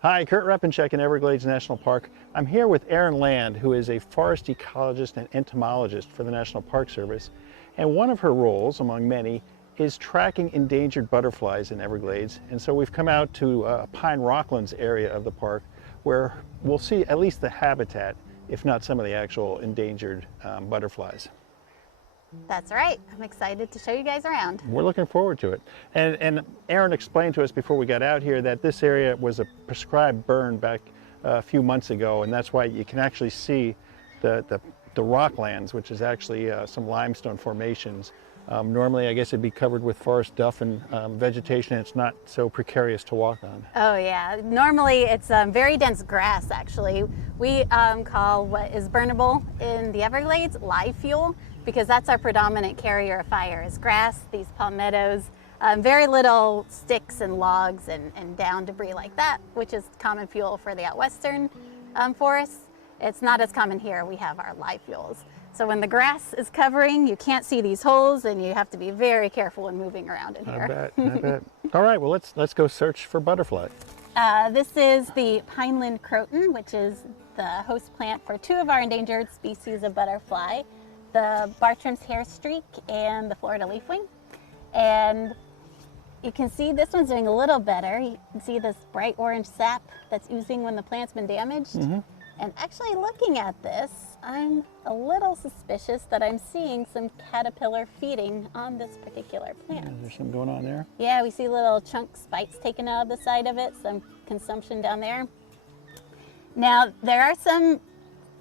Hi, Kurt Repanshek in Everglades National Park. I'm here with Aerin Land, who is a forest ecologist and entomologist for the National Park Service. And one of her roles, among many, is tracking endangered butterflies in Everglades. And so we've come out to Pine Rocklands area of the park where we'll see at least the habitat, if not some of the actual endangered butterflies. That's right. I'm excited to show you guys around. We're looking forward to it. And Aerin explained to us before we got out here that this area was a prescribed burn back a few months ago, and that's why you can actually see the rocklands, which is actually some limestone formations. Normally, I guess it'd be covered with forest duff and vegetation. It's not so precarious to walk on. Oh yeah, normally it's very dense grass actually. We call what is burnable in the Everglades live fuel, because that's our predominant carrier of fire is grass, these palmettos, very little sticks and logs and down debris like that, which is common fuel for the out western forests. It's not as common here. We have our live fuels. So when the grass is covering, you can't see these holes and you have to be very careful when moving around in here. I bet. All right, well let's go search for butterfly. This is the Pineland Croton, which is the host plant for two of our endangered species of butterfly, the Bartram's hairstreak and the Florida leafwing. And you can see this one's doing a little better. You can see this bright orange sap that's oozing when the plant's been damaged. Mm-hmm. And actually looking at this, I'm a little suspicious that I'm seeing some caterpillar feeding on this particular plant. Is there something going on there? Yeah, we see little chunk spikes taken out of the side of it, some consumption down there. Now, there are some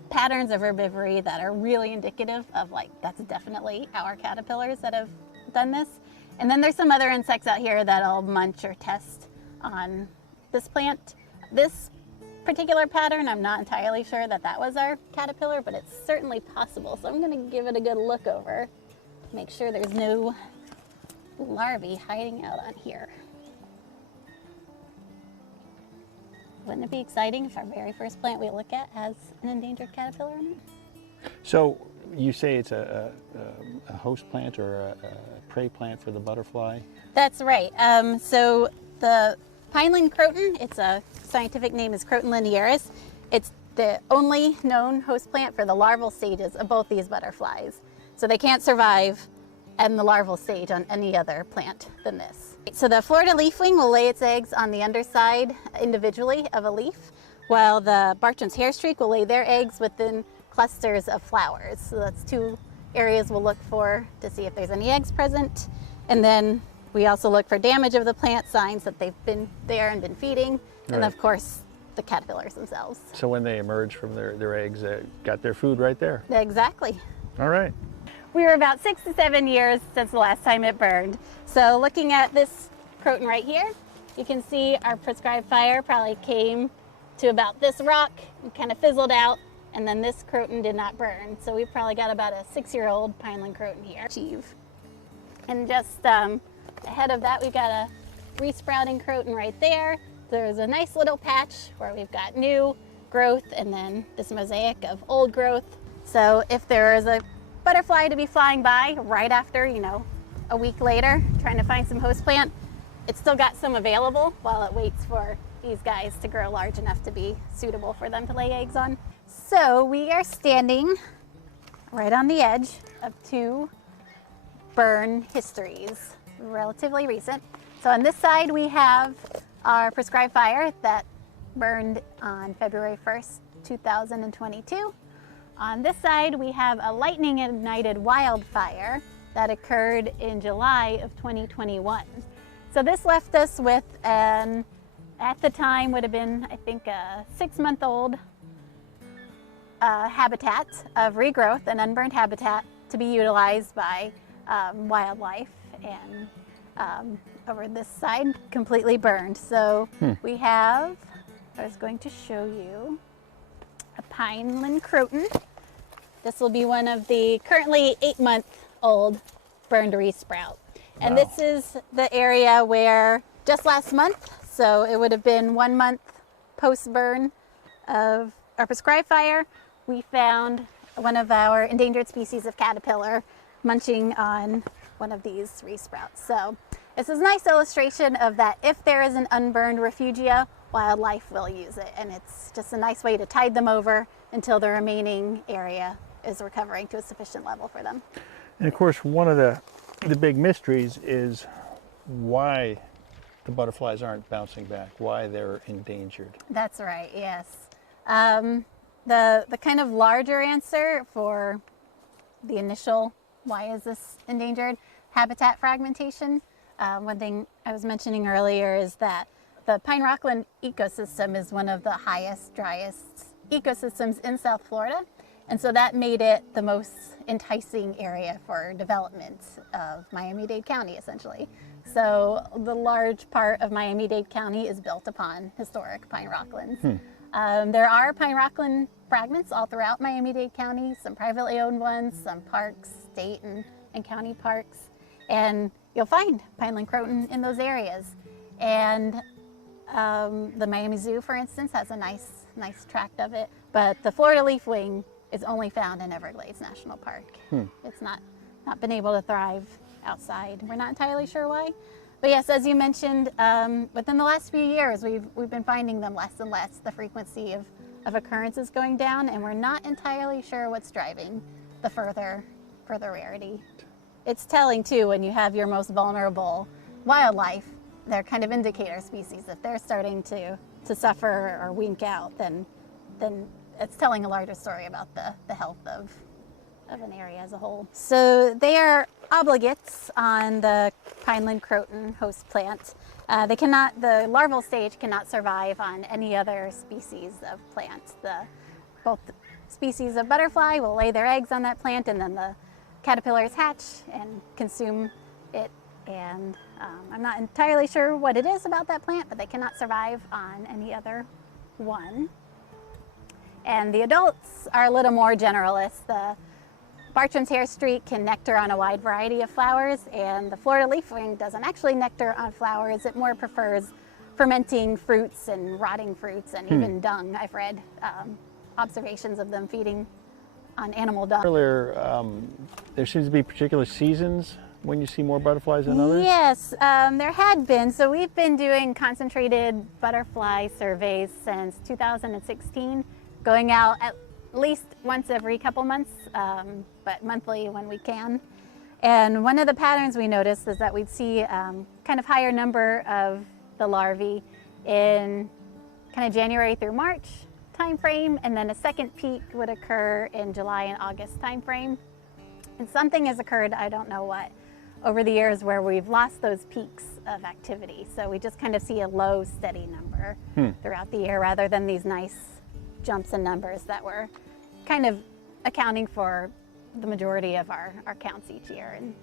patterns of herbivory that are really indicative of that's definitely our caterpillars that have done this. And then there's some other insects out here that'll munch or test on this plant. This particular pattern, I'm not entirely sure that was our caterpillar, but it's certainly possible. So I'm going to give it a good look over to make sure there's no larvae hiding out on here. Wouldn't it be exciting if our very first plant we look at has an endangered caterpillar in it? So you say it's a host plant or a prey plant for the butterfly? That's right. So the Pineland Croton, its a scientific name is Croton linearis. It's the only known host plant for the larval stages of both these butterflies. So they can't survive in the larval stage on any other plant than this. So the Florida leafwing will lay its eggs on the underside individually of a leaf, while the Bartram's hairstreak will lay their eggs within clusters of flowers. So that's two areas we'll look for to see if there's any eggs present. And then we also look for damage of the plant, signs that they've been there and been feeding, and of course the caterpillars themselves. So when they emerge from their eggs, got their food right there. Exactly. All right. We were about 6 to 7 years since the last time it burned. So looking at this croton right here, you can see our prescribed fire probably came to about this rock and kind of fizzled out, and then this croton did not burn. So we've probably got about a 6-year-old Pineland croton here. And just ahead of that, we've got a resprouting croton right there. There's a nice little patch where we've got new growth and then this mosaic of old growth. So if there is a butterfly to be flying by right after, a week later, trying to find some host plant, it's still got some available while it waits for these guys to grow large enough to be suitable for them to lay eggs on. So we are standing right on the edge of two burn histories, relatively recent. So on this side we have our prescribed fire that burned on February 1st, 2022. On this side we have a lightning ignited wildfire that occurred in July of 2021. So this left us with at the time would have been, I think, a 6-month-old habitat of regrowth and unburned habitat to be utilized by wildlife, and over this side completely burned. So we have, I was going to show you a Pineland Croton. This will be one of the currently 8-month-old burned resprout. And wow. This is the area where just last month, so it would have been 1 month post-burn of our prescribed fire, we found one of our endangered species of caterpillar munching on one of these resprouts. So this is a nice illustration of that if there is an unburned refugia wildlife will use it, and it's just a nice way to tide them over until the remaining area is recovering to a sufficient level for them. And of course, one of the big mysteries is why the butterflies aren't bouncing back, why they're endangered. That's right, yes. The kind of larger answer for the initial why is this endangered, habitat fragmentation. One thing I was mentioning earlier is that the pine rockland ecosystem is one of the highest, driest ecosystems in South Florida. And so that made it the most enticing area for development of Miami-Dade County, essentially. So the large part of Miami-Dade County is built upon historic pine rocklands. There are pine rockland fragments all throughout Miami-Dade County, some privately owned ones, some parks, state and county parks. And you'll find Pineland Croton in those areas. And the Miami Zoo, for instance, has a nice tract of it. But the Florida leafwing is only found in Everglades National Park. It's not been able to thrive outside. We're not entirely sure why. But yes, as you mentioned, within the last few years, we've been finding them less and less. The frequency of occurrence is going down, and we're not entirely sure what's driving the further rarity. It's telling too when you have your most vulnerable wildlife, they're kind of indicator species. If they're starting to suffer or wink out, then it's telling a larger story about the health of an area as a whole. So they are obligates on the Pineland Croton host plant. The larval stage cannot survive on any other species of plant. Both species of butterfly will lay their eggs on that plant, and then the caterpillars hatch and consume it. And I'm not entirely sure what it is about that plant, but they cannot survive on any other one. And the adults are a little more generalist. The Bartram's hairstreak can nectar on a wide variety of flowers, and the Florida leafwing doesn't actually nectar on flowers. It more prefers fermenting fruits and rotting fruits and even dung. I've read observations of them feeding on animal dung. Earlier, there seems to be particular seasons when you see more butterflies than others? Yes, there had been. So we've been doing concentrated butterfly surveys since 2016, going out at least once every couple months, but monthly when we can. And one of the patterns we noticed is that we'd see kind of higher number of the larvae in kind of January through March time frame, and then a second peak would occur in July and August time frame. And something has occurred, I don't know what, over the years where we've lost those peaks of activity. So we just kind of see a low, steady number throughout the year rather than these nice jumps in numbers that were kind of accounting for the majority of our counts each year. And